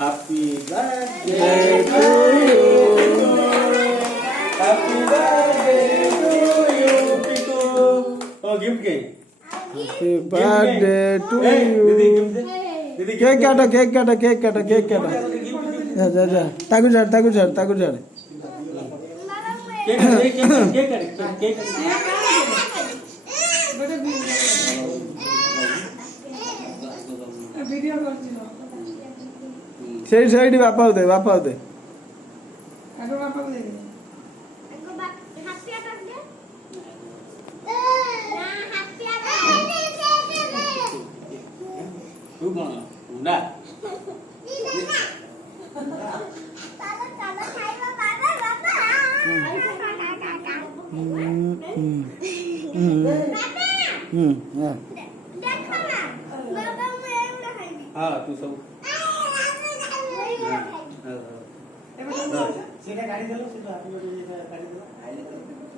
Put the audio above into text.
Happy birthday to you, happy birthday to you Piku. ও gift কে? Happy birthday to you. দিদি gift দে, দিদি কেক কাটো, কেক কাটো, কেক কাটো, কেক কাটো। যা যা যা, তাকু ছাড়, তাকু ছাড়, তাকু ছাড়। Cake cut, cake cut, cake cut. Video করছিল সেই সাইডে বাপাও দে, বাপাও দে। এখন বাপা বলে দিল তু কোন না হ্যাঁ হ্যাঁ তু সব এবার সেটা গাড়ি দিলো, সেটা আপনি গাড়ি দিলো।